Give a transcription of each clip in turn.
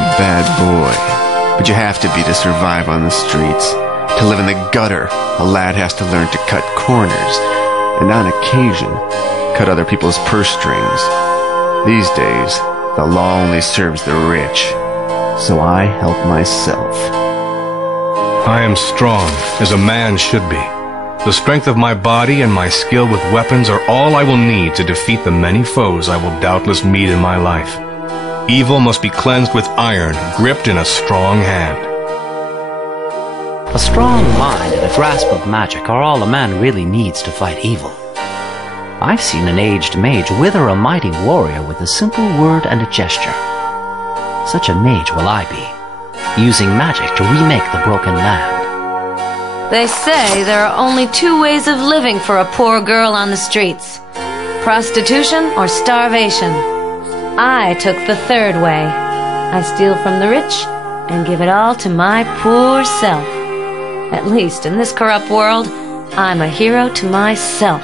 a bad boy, but you have to be to survive on the streets. To live in the gutter, a lad has to learn to cut corners, and on occasion, cut other people's purse strings. These days, the law only serves the rich, so I help myself. I am strong, as a man should be. The strength of my body and my skill with weapons are all I will need to defeat the many foes I will doubtless meet in my life. Evil must be cleansed with iron, gripped in a strong hand. A strong mind and a grasp of magic are all a man really needs to fight evil. I've seen an aged mage wither a mighty warrior with a simple word and a gesture. Such a mage will I be, using magic to remake the broken land. They say there are only two ways of living for a poor girl on the streets: prostitution or starvation. I took the third way. I steal from the rich and give it all to my poor self. At least in this corrupt world, I'm a hero to myself.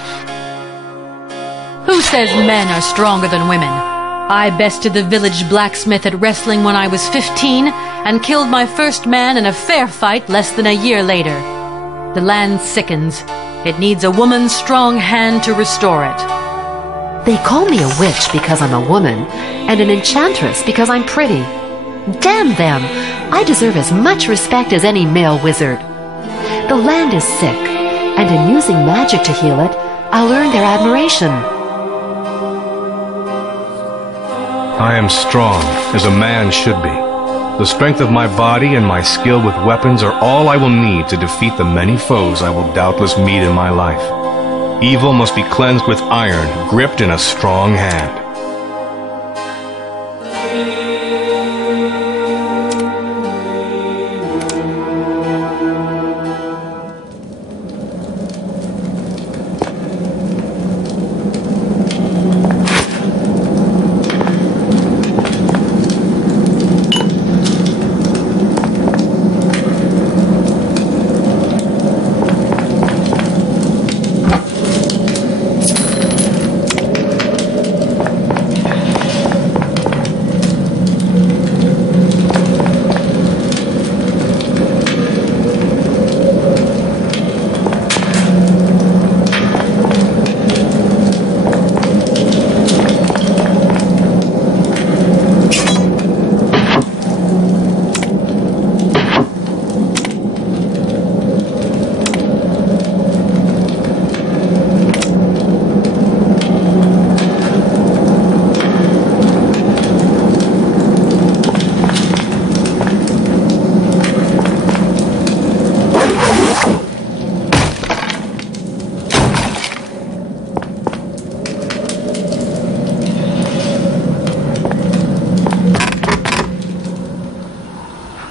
Who says men are stronger than women? I bested the village blacksmith at wrestling when I was 15 and killed my first man in a fair fight less than a year later. The land sickens. It needs a woman's strong hand to restore it. They call me a witch because I'm a woman, and an enchantress because I'm pretty. Damn them! I deserve as much respect as any male wizard. The land is sick, and in using magic to heal it, I'll earn their admiration. I am strong, as a man should be. The strength of my body and my skill with weapons are all I will need to defeat the many foes I will doubtless meet in my life. Evil must be cleansed with iron, gripped in a strong hand.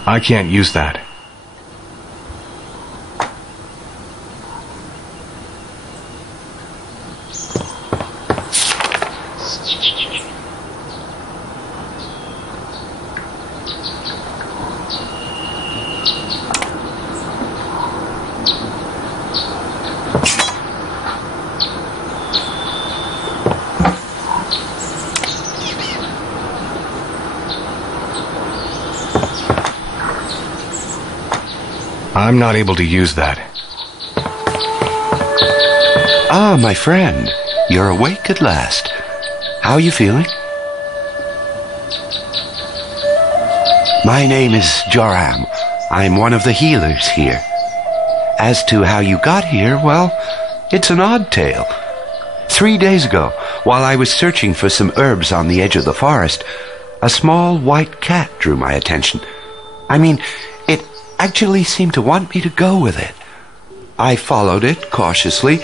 I can't use that. I'm not able to use that. Ah, my friend. You're awake at last. How are you feeling? My name is Joram. I'm one of the healers here. As to how you got here, well, it's an odd tale. 3 days ago, while I was searching for some herbs on the edge of the forest, a small white cat drew my attention. I mean, it actually seemed to want me to go with it. I followed it cautiously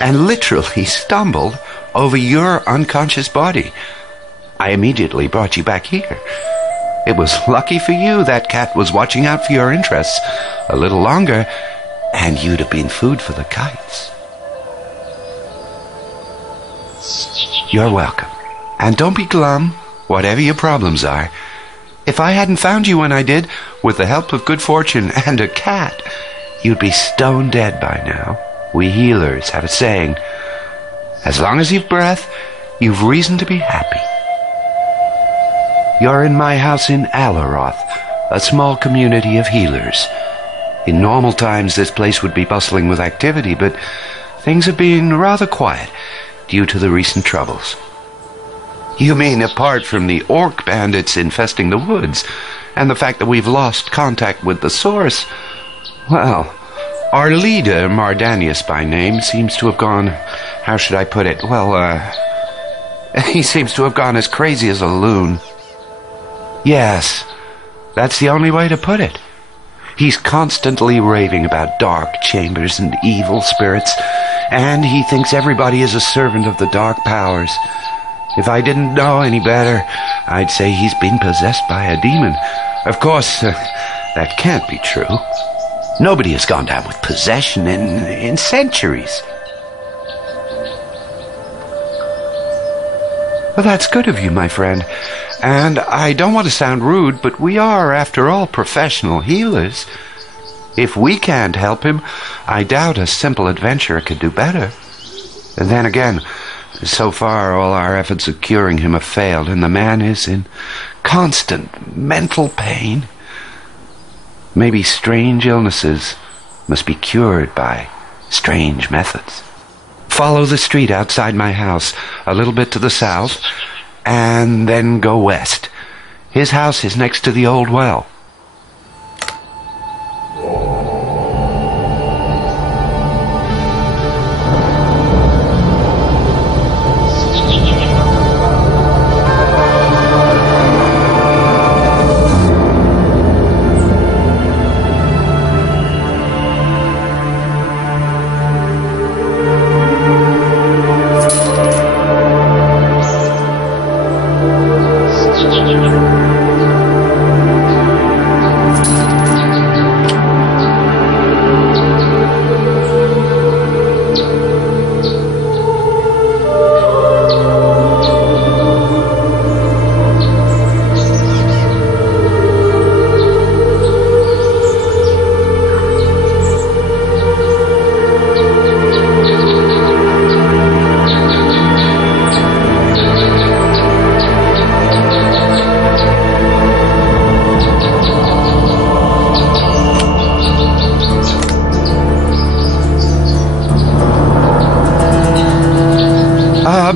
and literally stumbled over your unconscious body. I immediately brought you back here. It was lucky for you that cat was watching out for your interests. A little longer, and you'd have been food for the kites. You're welcome. And don't be glum, whatever your problems are. If I hadn't found you when I did, with the help of good fortune and a cat, you'd be stone dead by now. We healers have a saying, as long as you've breath, you've reason to be happy. You're in my house in Aleroth, a small community of healers. In normal times, this place would be bustling with activity, but things have been rather quiet due to the recent troubles. You mean apart from the orc bandits infesting the woods, and the fact that we've lost contact with the source? Well, our leader, Mardaneus by name, seems to have gone... How should I put it? Well, he seems to have gone as crazy as a loon. Yes, that's the only way to put it. He's constantly raving about dark chambers and evil spirits, and he thinks everybody is a servant of the dark powers. If I didn't know any better, I'd say he's been possessed by a demon. Of course, that can't be true. Nobody has gone down with possession in centuries. Well, that's good of you, my friend. And I don't want to sound rude, but we are, after all, professional healers. If we can't help him, I doubt a simple adventurer could do better. And then again, so far all our efforts of curing him have failed, and the man is in constant mental pain. Maybe strange illnesses must be cured by strange methods. Follow the street outside my house, a little bit to the south, and then go west. His house is next to the old well.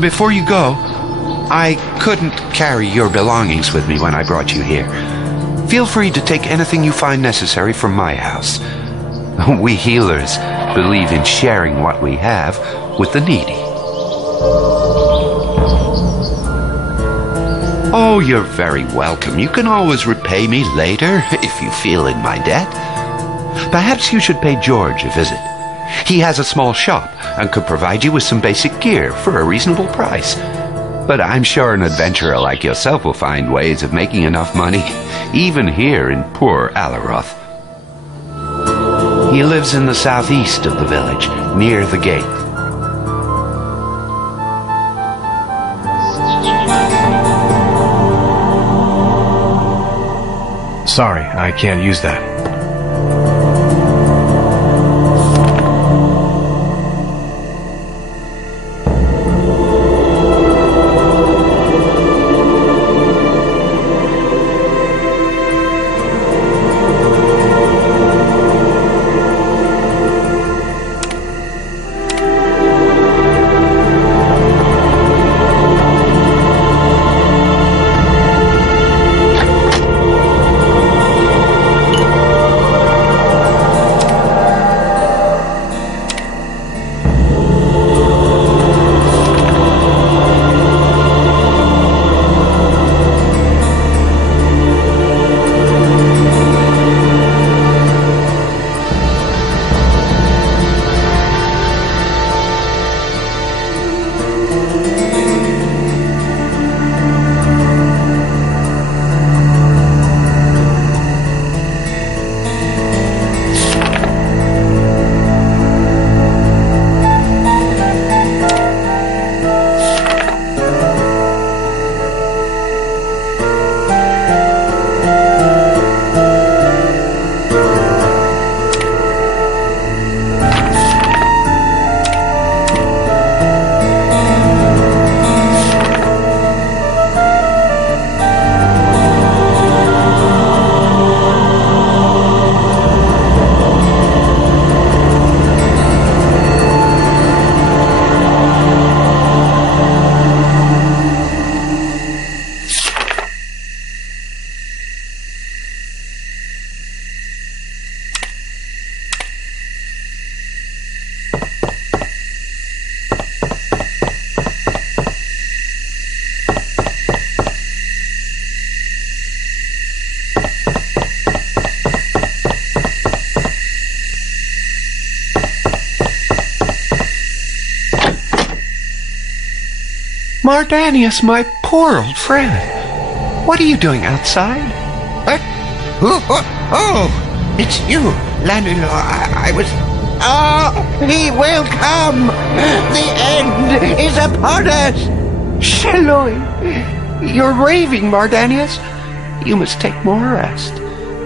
Before you go, I couldn't carry your belongings with me when I brought you here. Feel free to take anything you find necessary from my house. We healers believe in sharing what we have with the needy. Oh, you're very welcome. You can always repay me later if you feel in my debt. Perhaps you should pay George a visit. He has a small shop and could provide you with some basic gear for a reasonable price. But I'm sure an adventurer like yourself will find ways of making enough money, even here in poor Aleroth. He lives in the southeast of the village, near the gate. Sorry, I can't use that. Mardaneus, my poor old friend. What are you doing outside? What? Oh, it's you, landlord. I was... Oh, he will come! The end is upon us! Shaloi, you're raving, Mardaneus. You must take more rest.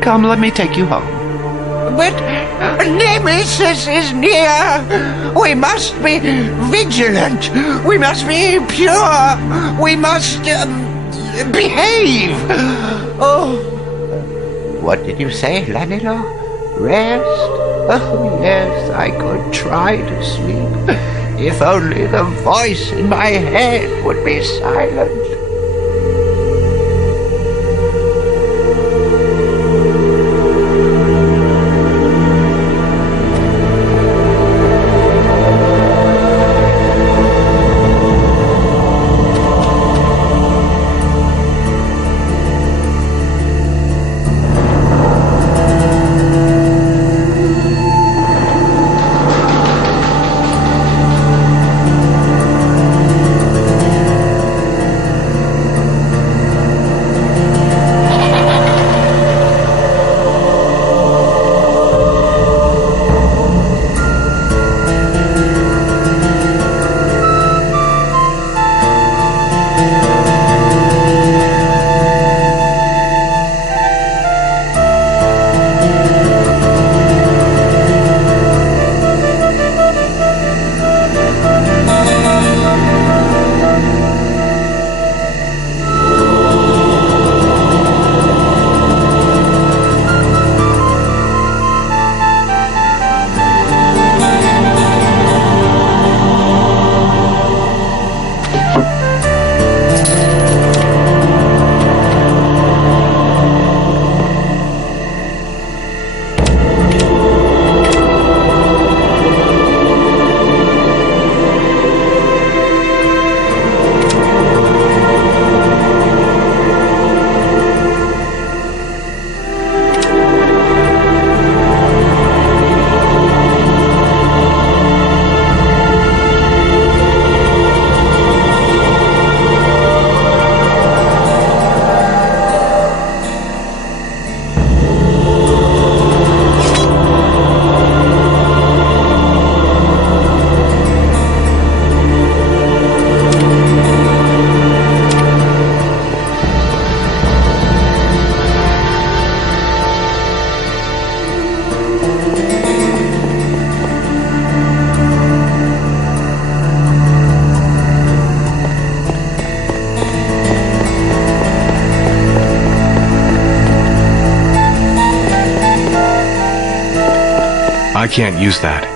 Come, let me take you home. But Nemesis is near! We must be vigilant! We must be pure! We must behave! Oh, what did you say, Lanilo? Rest? Oh, yes, I could try to sleep. If only the voice in my head would be silent. I can't use that.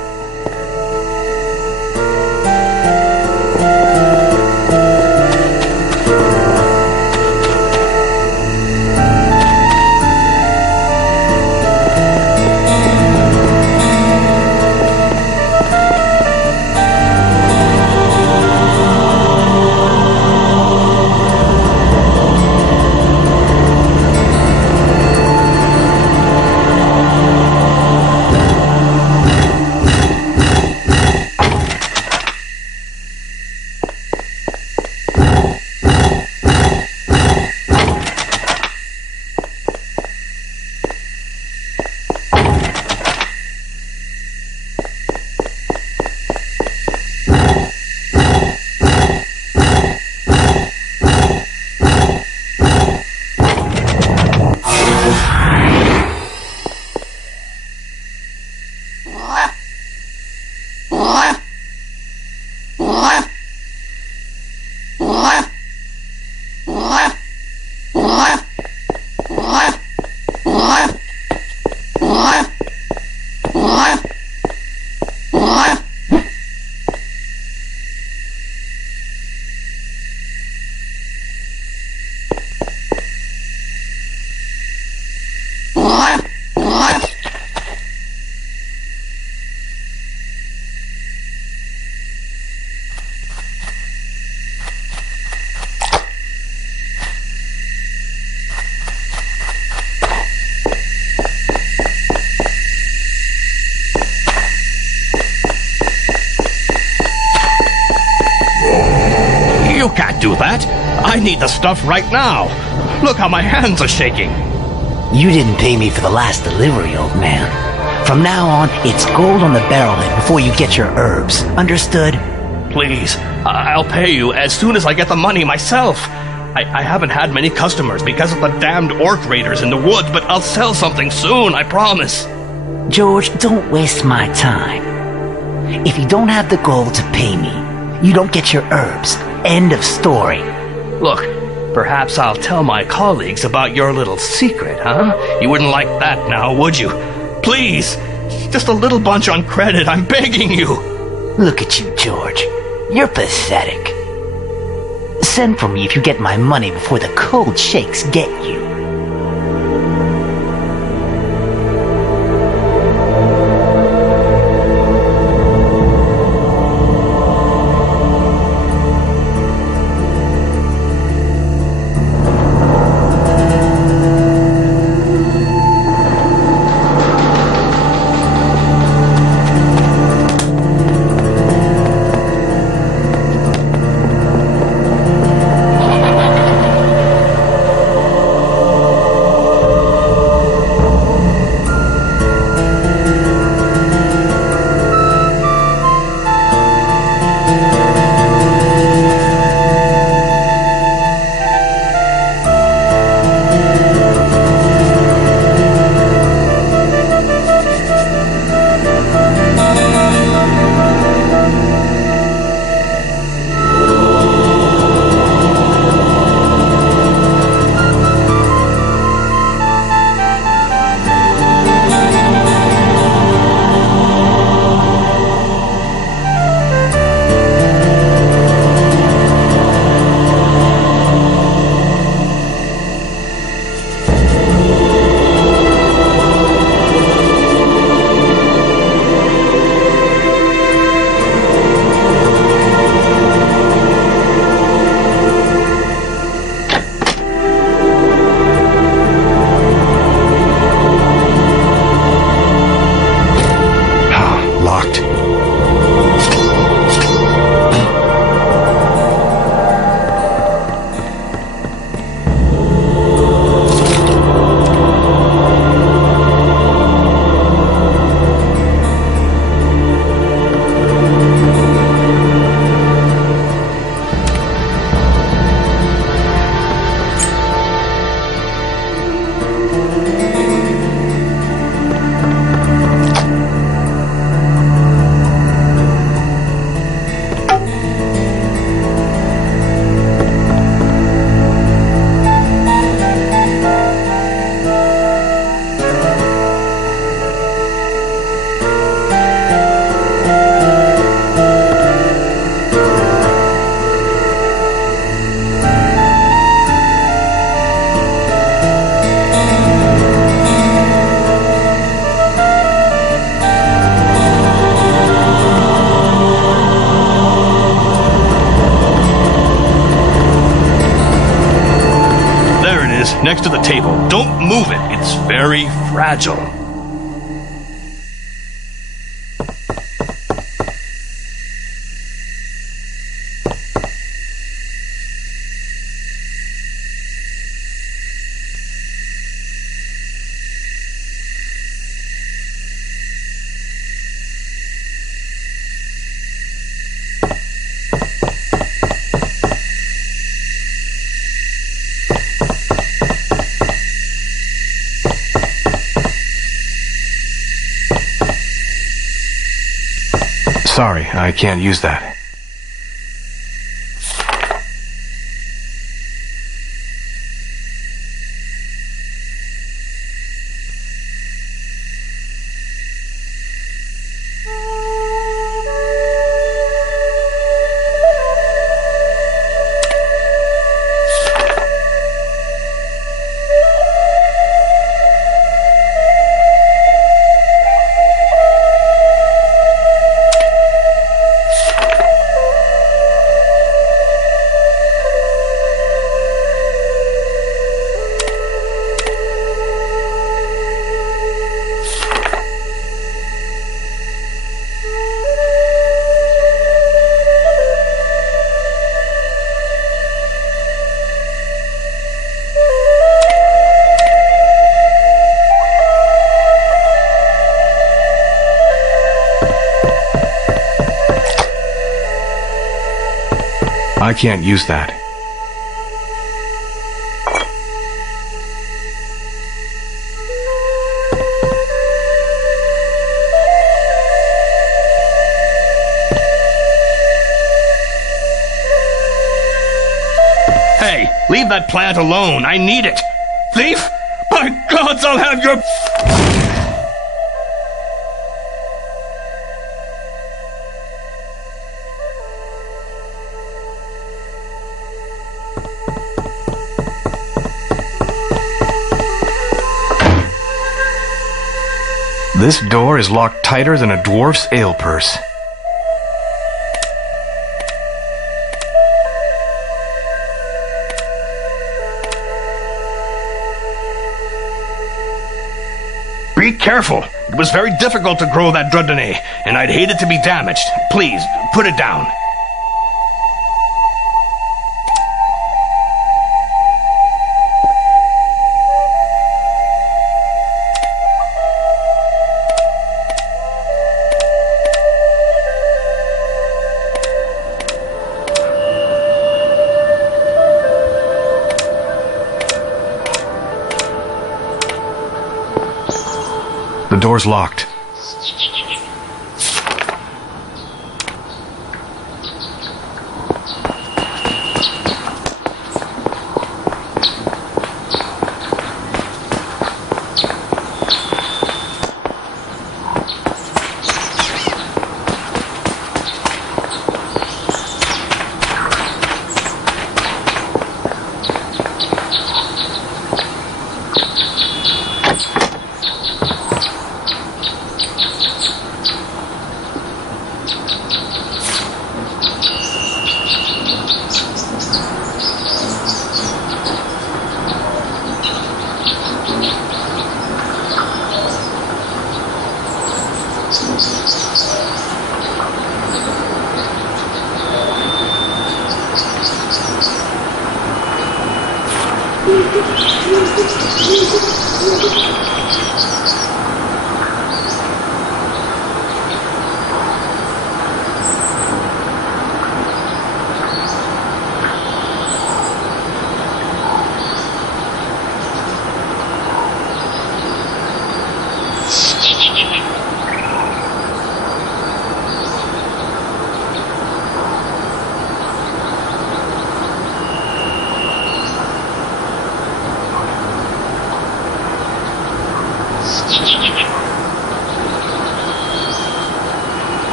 need the stuff right now. Look how my hands are shaking. You didn't pay me for the last delivery, old man. From now on, it's gold on the barrelhead before you get your herbs. Understood? Please, I'll pay you as soon as I get the money myself. I haven't had many customers because of the damned orc raiders in the woods, but I'll sell something soon, I promise. George, don't waste my time. If you don't have the gold to pay me, you don't get your herbs. End of story. Look, perhaps I'll tell my colleagues about your little secret, huh? You wouldn't like that now, would you? Please, just a little bunch on credit, I'm begging you. Look at you, George. You're pathetic. Send for me if you get my money before the cold shakes get you. Next to the table. Don't move it. It's very fragile. Sorry, I can't use that. I can't use that. Hey, leave that plant alone. I need it. Thief! By gods, I'll have your... This door is locked tighter than a dwarf's ale purse. Be careful. It was very difficult to grow that Drudene, and I'd hate it to be damaged. Please, put it down. The door's locked.